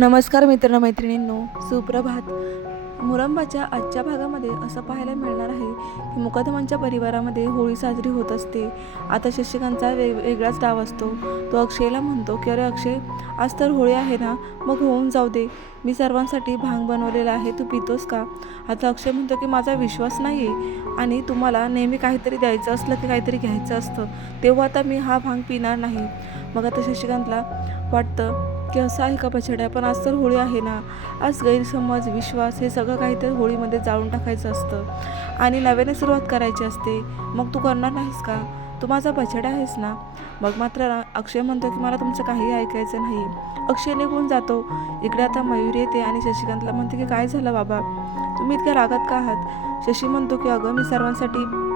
नमस्कार मित्र मैत्रिणींनो सुप्रभात. मुरंबाच्या आजच्या भागामध्ये असं पाहायला मिळणार आहे की मुकदमांच्या परिवारामध्ये होळी साजरी होत असते. आता शिक्षकांचा वेग वेगळाच डाव असतो. तो अक्षयला म्हणतो की अरे अक्षय आज तर होळी आहे ना मग होऊन जाऊ दे. मी सर्वांसाठी भांग बनवलेला आहे तू पितोस का? आता अक्षय म्हणतो की माझा विश्वास नाही आहे आणि तुम्हाला नेहमी काहीतरी द्यायचं असलं की काहीतरी घ्यायचं असतं. तेव्हा आता मी हा भांग पिणार नाही. मग आता शशिकांतला वाटतं की असं आहे का पछड्या पण आज तर होळी आहे ना. आज गैरसमज विश्वास हे सगळं काही तर होळीमध्ये जाळून टाकायचं असतं. आणि नव्याने सुरुवात करायची असते. मग तू करणार नाहीस का? तू माझा पछड्या आहेस ना? मग मात्र अक्षय म्हणतो की मला तुमचं काही ऐकायचं नाही. अक्षय निघून जातो. इकडे आता मयूर येते आणि शशिकांतला म्हणते की काय झालं बाबा? तुम्ही इतक्या रागात का आहात? शशी म्हणतो की अगं मी सर्वांसाठी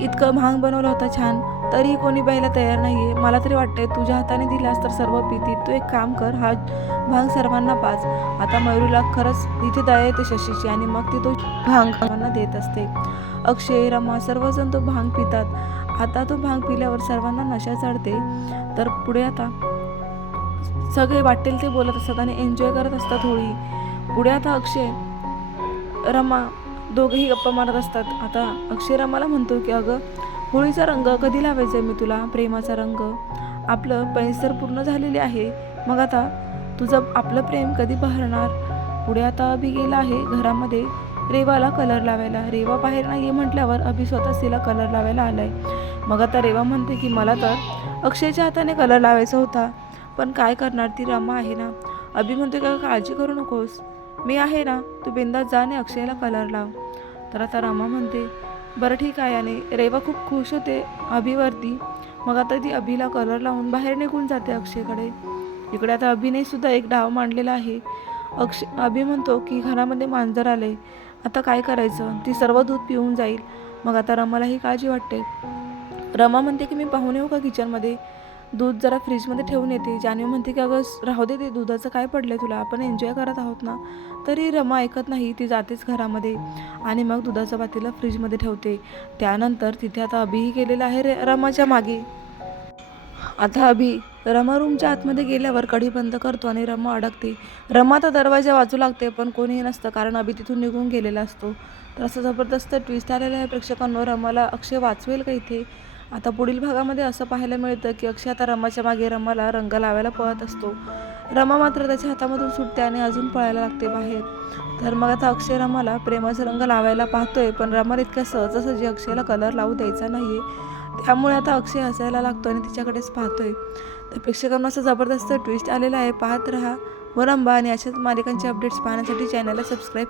इतकं भांग बनवलं होतं छान तरी कोणी प्यायला तयार नाही आहे मला तरी वाटतंय तुझ्या हाताने दिलास तर सर्व पिती तू एक काम कर हा भांग सर्वांना पाच. आता मयुरीला खरंच तिथे दया येते शशीची आणि मग ती तो भांग सर्वांना देत असते. अक्षय रमा सर्वजण तो भांग पितात. आता तो भांग पिल्यावर सर्वांना नशा चढते. तर पुढे आता सगळे वाटेल ते बोलत असतात आणि एन्जॉय करत असतात होळी. पुढे आता अक्षय रमा दोघेही गप्पा मारत असतात. आता अक्षय रमाला म्हणतो की अगं होळीचा रंग कधी लावायचा आहे मी तुला? प्रेमाचा रंग. आपलं पैसर पूर्ण झालेले आहे. मग आता तुझं आपलं प्रेम कधी बहरणार? पुढे आता अभि गेला आहे घरामध्ये. रेवाला कलर लावायला. रेवा बाहेर नाही म्हटल्यावर अभि स्वतःच तिला कलर लावायला आलाय. मग आता रेवा म्हणते की मला तर अक्षयच्या हाताने कलर लावायचा होता. पण काय करणार? ती रमा आहे ना. अभि म्हणते का काळजी करू नकोस. मी आहे ना तू बिंदा जा आणि अक्षयला कलर लाव. तर आता रमा म्हणते बरं ठीक आहे. आणि रेवा खूप खुश होते अभिवरती. मग आता ती अभिला कलर लावून बाहेर निघून जाते अक्षयकडे. इकडे आता अभिने सुद्धा एक डाव मांडलेला आहे. अक्ष अभि म्हणतो की घरामध्ये मांजर आले. आता काय करायचं? ती सर्व दूध पिऊन जाईल. मग आता रमालाही काळजी वाटते. रमा म्हणते की मी पाहून येऊ का किचनमध्ये दूध जरा फ्रीजमध्ये ठेवून येते. जान्हवी म्हणते की अगं राहू दे ते दुधाचं काय पडलं तुला? आपण एन्जॉय करत आहोत ना. तरी रमा ऐकत नाही ती जातेच घरामध्ये आणि मग दुधाचं पातेलं फ्रीजमध्ये ठेवते. त्यानंतर तिथे आता अभिही गेलेला आहे रे- रमाच्या मागे. आता अभि रमा रूमच्या आतमध्ये गेल्यावर कढी बंद करतो आणि रमा अडकते. रमा तर दरवाजा वाजू लागते पण कोणीही नसतं कारण अभि तिथून निघून गेलेला असतो. तर असं जबरदस्त ट्विस्ट आलेलं आहे प्रेक्षकांवर. रमाला अक्षय वाचवेल का इथे? आता पुढील भागामध्ये असं पाहायला मिळतं की अक्षय आता रमाच्या मागे रमाला रंग लावायला पळत असतो. रमा मात्र त्याच्या हातामधून सुटते आणि अजून पळायला लागते बाहेर. तर मग आता अक्षय रमाला प्रेमाचा रंग लावायला पाहतोय पण रमाला इतक्या सहजासहजी अक्षयला कलर लावू द्यायचा नाहीये. त्यामुळे आता अक्षय हसायला लागतो आणि तिच्याकडेच पाहतोय. तर प्रेक्षकांना असं जबरदस्त ट्विस्ट आलेला आहे. पाहत रहा. व रंबा आणि अशाच मालिकांचे अपडेट्स पाहण्यासाठी चॅनलला सबस्क्राईब